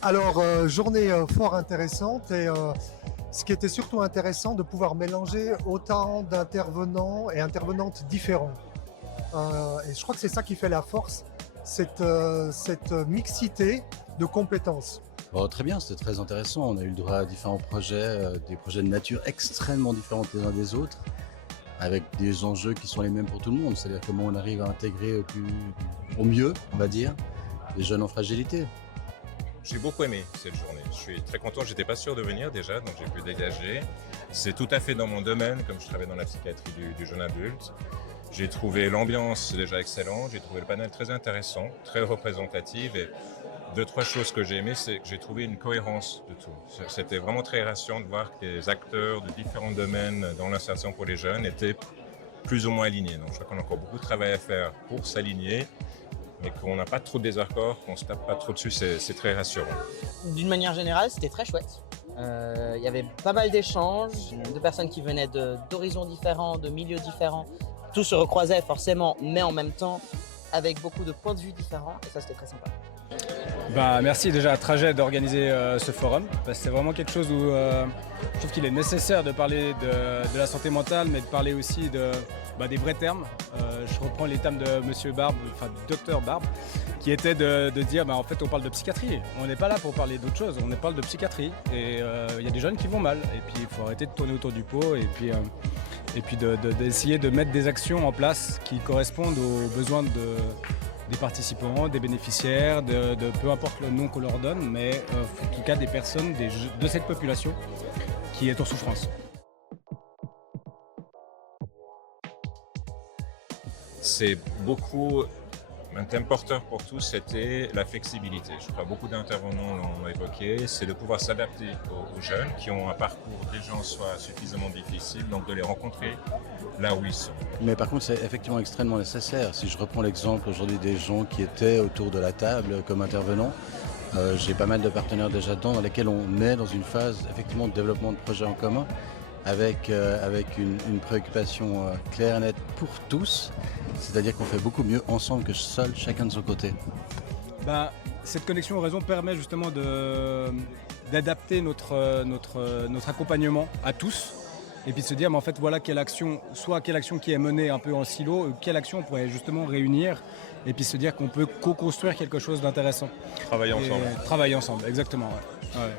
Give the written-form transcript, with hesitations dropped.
Alors, journée fort intéressante et ce qui était surtout intéressant de pouvoir mélanger autant d'intervenants et intervenantes différents. Et je crois que c'est ça qui fait la force, cette mixité de compétences. Bon, très bien, c'était très intéressant. On a eu le droit à différents projets, des projets de nature extrêmement différents les uns des autres, avec des enjeux qui sont les mêmes pour tout le monde. C'est-à-dire comment on arrive à intégrer au mieux, on va dire, les jeunes en fragilité. J'ai beaucoup aimé cette journée. Je suis très content. J'étais pas sûr de venir déjà, donc j'ai pu dégager. C'est tout à fait dans mon domaine, comme je travaille dans la psychiatrie du jeune adulte. J'ai trouvé l'ambiance déjà excellente. J'ai trouvé le panel très intéressant, très représentatif. Et deux, trois choses que j'ai aimées, c'est que j'ai trouvé une cohérence de tout. C'était vraiment très rassurant de voir que les acteurs de différents domaines dans l'insertion pour les jeunes étaient plus ou moins alignés. Donc je crois qu'on a encore beaucoup de travail à faire pour s'aligner, mais qu'on n'a pas trop de désaccords, qu'on se tape pas trop dessus, c'est très rassurant. D'une manière générale, c'était très chouette. Il y avait pas mal d'échanges, de personnes qui venaient d'horizons différents, de milieux différents. Tout se recroisait forcément, mais en même temps, avec beaucoup de points de vue différents, et ça c'était très sympa. Merci déjà à Trajet d'organiser ce forum, parce que c'est vraiment quelque chose où je trouve qu'il est nécessaire de parler de la santé mentale, mais de parler aussi des vrais termes. Je reprends les termes de Monsieur Barbe, enfin du docteur Barbe, qui était de dire en fait on parle de psychiatrie, on n'est pas là pour parler d'autre chose, on parle de psychiatrie, et il y a des jeunes qui vont mal, et puis il faut arrêter de tourner autour du pot, et puis d'essayer de mettre des actions en place qui correspondent aux besoins des participants, des bénéficiaires, de peu importe le nom qu'on leur donne, mais en tout cas des personnes de cette population qui est en souffrance. C'est beaucoup, un thème porteur pour tous, c'était la flexibilité. Je crois que beaucoup d'intervenants l'ont évoqué, c'est de pouvoir s'adapter aux jeunes qui ont un parcours déjà en soi suffisamment difficile, donc de les rencontrer là où ils sont. Mais par contre, c'est effectivement extrêmement nécessaire. Si je reprends l'exemple aujourd'hui des gens qui étaient autour de la table comme intervenants, j'ai pas mal de partenaires déjà dedans dans lesquels on est dans une phase effectivement de développement de projets en commun avec une préoccupation claire et nette pour tous, c'est-à-dire qu'on fait beaucoup mieux ensemble que seul, chacun de son côté. Cette connexion au réseau permet justement d'adapter notre accompagnement à tous, et puis de se dire en fait voilà quelle action qui est menée un peu en silo, quelle action on pourrait justement réunir, et puis se dire qu'on peut co-construire quelque chose d'intéressant. Travailler ensemble. Travailler ensemble, exactement. Ouais. Ouais.